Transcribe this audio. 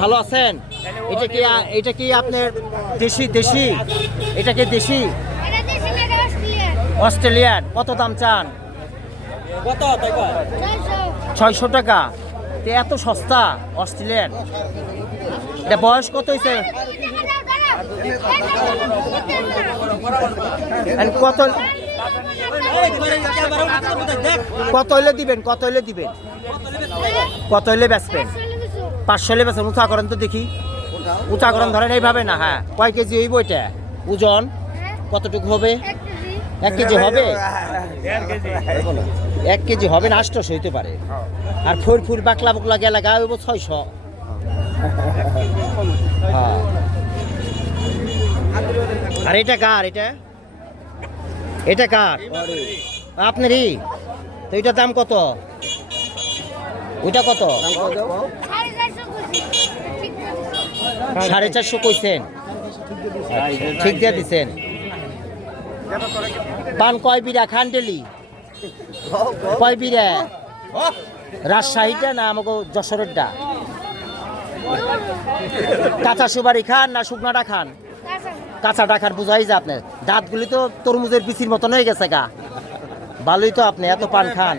ভালো আছেন? এটা কি আপনার দেশি এটা কি দেশি অস্ট্রেলিয়ান? কত দাম চান? 600 টাকা। তো এত সস্তা অস্ট্রেলিয়ান? এটা বয়স কত হয়েছে? কত কত হইলে দিবেন? কত হইলে বেচবেন? 500 হলে বেচবেন। উঁচা করেন তো দেখি, উঁচা করেন, ধরেন এইভাবে না। হ্যাঁ, কয় কেজি হইব এটা? ওজন কতটুকু হবে? 1 কেজি হবে? 1 কেজি হবে না, 800 হইতে পারে। আর ফুল বাকলা বুকলা গেলে গা হইব 600। হ্যাঁ। আর এটা কার? এটা কার? আপনারই? তো এটার দাম কত? ওইটা কত? 450 কইছেন? ঠিক দিয়ে দিচ্ছেন। পান কয় বিড়া খান ডেলি? কয় বিড়া? রাজশাহীটা না আমাকে যশোরেরটা? কাঁচা সুপারি খান না শুকনাটা খান? কাঁচাটা খান, বুঝাই যে আপনার দাঁতগুলি তো তরমুজের বিচির মতন হয়ে গেছে গা। ভালোই তো আপনি এত পান খান।